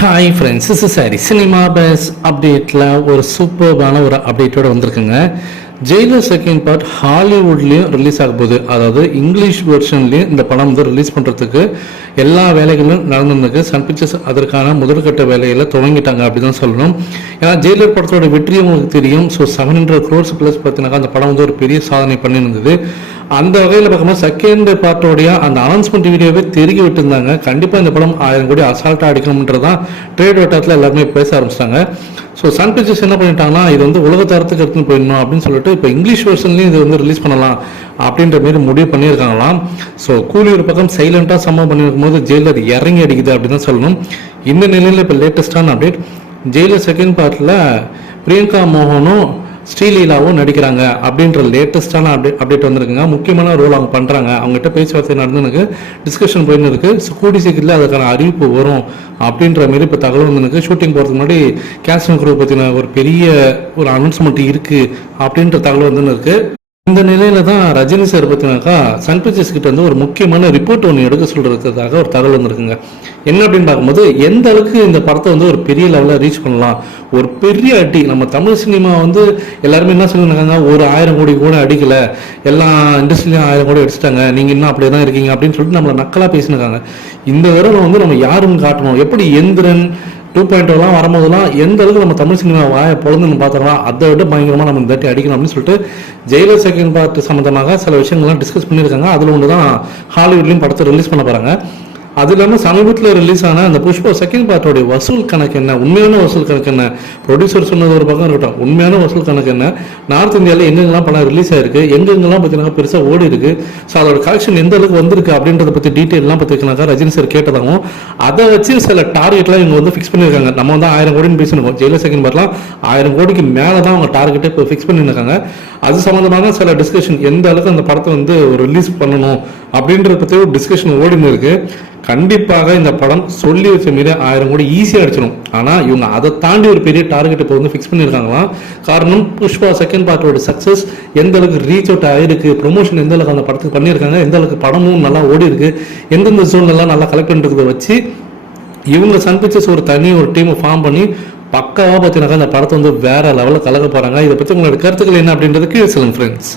Hi friends is சாரி cinema base அப்டேட்டில் ஒரு சூப்பர்பான ஒரு அப்டேட்டோட வந்திருக்குங்க. ஜெயிலர் செகண்ட் பார்ட் ஹாலிவுட்லேயும் ரிலீஸ் ஆக போகுது. அதாவது இங்கிலீஷ் வெர்ஷன்லேயும் இந்த படம் வந்து ரிலீஸ் பண்ணுறதுக்கு எல்லா வேலைகளும் நடந்திருக்கு சன் பிக்சர்ஸ் அதற்கான முதற்கட்ட வேலையில் தொடங்கிட்டாங்க அப்படி தான் சொல்லணும். ஏன்னா ஜெயிலர் படத்தோட வெற்றி உங்களுக்கு தெரியும். So seven hundred crores plus பார்த்தீங்கன்னா அந்த படம் வந்து ஒரு பெரிய சாதனை பண்ணியிருந்தது. அந்த வகையில் பார்க்கும்போது செகண்ட் பார்ட்டோடைய அந்த அனௌன்ஸ்மெண்ட் வீடியோவே தெருகி விட்டுருந்தாங்க. கண்டிப்பாக இந்த படம் ஆயிரம் கோடி அசால்ட்டாக அடிக்கணும்ன்றதான் ட்ரேட் வட்டாரத்தில் எல்லாருமே பேச ஆரம்பிச்சிட்டாங்க. ஸோ சன் பிக்சர்ஸ் என்ன பண்ணிட்டாங்கன்னா இது வந்து உலக தரத்துக்கு எடுத்துன்னு போயிடணும் அப்படின்னு சொல்லிட்டு இப்போ இங்கிலீஷ் வெர்ஷன்லேயும் இது வந்து ரிலீஸ் பண்ணலாம் அப்படின்ற மாரி முடிவு பண்ணியிருக்காங்களாம். ஸோ கூலி ஒரு பக்கம் சைலண்ட்டாக சம்பவம் பண்ணியிருக்கும் போது ஜெயிலர் இறங்கி அடிக்குது அப்படின்னு தான் சொல்லணும். இந்த நிலையில் இப்போ லேட்டஸ்டான அப்டேட் ஜெயிலர் செகண்ட் பார்ட்டில் பிரியங்கா மோகனும் ஸ்ரீலீலாவும் நடிக்கிறாங்க அப்படின்ற லேட்டஸ்டான அப்டேட் அப்டேட் வந்திருக்குங்க. முக்கியமான ரோல் அவங்க பண்ணுறாங்க அவங்ககிட்ட பேச்சுவார்த்தை நடந்துனுக்கு டிஸ்கஷன் போயின்னு இருக்கு So, கூடி சீக்கிரத்தில் அதுக்கான அறிவிப்பு வரும் அப்படின்ற மாரி இப்போ தகவல் வந்துனுக்கு. ஷூட்டிங் போகிறதுக்கு முன்னாடி கேஸ்டிங் குரூப் பற்றின ஒரு பெரிய ஒரு அனௌன்ஸ்மெண்ட் இருக்குது அப்படின்ற தகவல் வந்துன்னு இருக்குது இந்த நிலையில தான் ரஜினி சார் பார்த்தீங்கன்னாக்கா சன் பிக்சர்ஸ் கிட்ட வந்து ஒரு முக்கியமான ரிப்போர்ட் ஒன்று எடுக்க சொல்றதுக்காக ஒரு தகவல் வந்திருக்குங்க. என்ன அப்படின்னு பார்க்கும்போது எந்த அளவுக்கு இந்த படத்தை வந்து ஒரு பெரிய லெவலில் ரீச் பண்ணலாம்? ஒரு பெரிய அடி நம்ம தமிழ் சினிமா வந்து எல்லாருமே என்ன சொல்லியிருக்காங்க ஒரு ஆயிரம் கோடி கூட அடிக்கல. எல்லா இண்டஸ்ட்ரியிலையும் ஆயிரம் கோடி அடிச்சிட்டாங்க. நீங்க இன்னும் அப்படியே தான் இருக்கீங்க அப்படின்னு சொல்லிட்டு நம்மளை நக்கலா பேசினிருக்காங்க இந்த தடவை வந்து நம்ம யாருன்னு காட்டணும். எப்படி எந்திரன் டூ பாயிண்ட் டூலாம் வரும்போதெல்லாம் எந்த அளவுக்கு நம்ம தமிழ் சினிமா வாய பொழுதுன்னு பார்த்தோம்னா அதை விட பயங்கரமாக நம்ம இந்த தாட்டி அடிக்கணும் அப்படின்னு சொல்லிட்டு ஜெயிலர் செகண்ட் பார்ட் சம்மந்தமாக சில விஷயங்கள்லாம் டிஸ்கஸ் பண்ணியிருக்காங்க. அதில் ஒன்று தான் ஹாலிவுட்லேயும் படத்தை ரிலீஸ் பண்ண போகிறாங்க அது இல்லாமல் சமீபத்தில் ரிலீஸ் ஆன அந்த புஷ்பா செகண்ட் பார்ட்டோடைய வசூல் கணக்கு என்ன? உண்மையான வசூல் கணக்கு என்ன? ப்ரொடியூசர் சொன்னது ஒரு பக்கம் இருக்கட்டும். உண்மையான வசூல் கணக்கு என்ன? நார்த் இந்தியாவில் எங்கெங்கெல்லாம் படம் ரிலீஸ் ஆயிருக்கு? எங்கெங்கெல்லாம் பார்த்தீங்கன்னா பெருசாக ஓடி இருக்கு? ஸோ அதோட கலெக்ஷன் எந்த அளவுக்கு வந்திருக்கு அப்படின்றத பற்றி டீட்டெயிலாம் பார்த்தீங்கன்னாக்கா ரஜினி சார் கேட்டதாகவும் அதை வச்சு சில டார்கெட்லாம் இவங்க வந்து ஃபிக்ஸ் பண்ணியிருக்காங்க. நம்ம வந்து ஆயிரம் கோடின்னு பேசிருக்கோம் ஜெயில செகண்ட் பார்ட்லாம் ஆயிரம் கோடிக்கு மேலே தான் அவங்க டார்கெட்டை இப்போ ஃபிக்ஸ் பண்ணியிருக்காங்க. அது சம்மந்தமான சில டிஸ்கஷன் எந்த அளவுக்கு அந்த படத்தை வந்து ரிலீஸ் பண்ணணும்? அப்படின்றத பற்றி ஒரு டிஸ்கஷன் ஓடினு இருக்கு கண்டிப்பாக இந்த படம் சொல்லி வச்ச மீறி ஆயிரம் கோடி ஈஸியாக அடிச்சிடும். ஆனால் இவங்க அதை தாண்டி ஒரு பெரிய டார்கெட் இப்போ வந்து ஃபிக்ஸ் பண்ணியிருக்காங்களாம். காரணம் புஷ்பா செகண்ட் பார்ட்டோட சக்ஸஸ் எந்த அளவுக்கு ரீச் அவுட் ஆயிருக்கு ப்ரொமோஷன் எந்த அளவுக்கு அந்த படத்துக்கு பண்ணியிருக்காங்க எந்த அளவுக்கு படமும் நல்லா ஓடி இருக்கு எந்தெந்த ஜோன்லாம் நல்லா கலெக்ட் பண்ணுறதை வச்சு இவங்க சன் பிக்சர்ஸ் ஒரு தனி ஒரு டீமை ஃபார்ம் பண்ணி பக்காவாக பார்த்தீங்கன்னாக்கா இந்த படத்தை வந்து வேற லெவலில் கலக்க போகிறாங்க இதை பற்றி உங்களோட கருத்துக்கள் என்ன அப்படின்றது கீழே சொல்லுங்கள் ஃப்ரெண்ட்ஸ்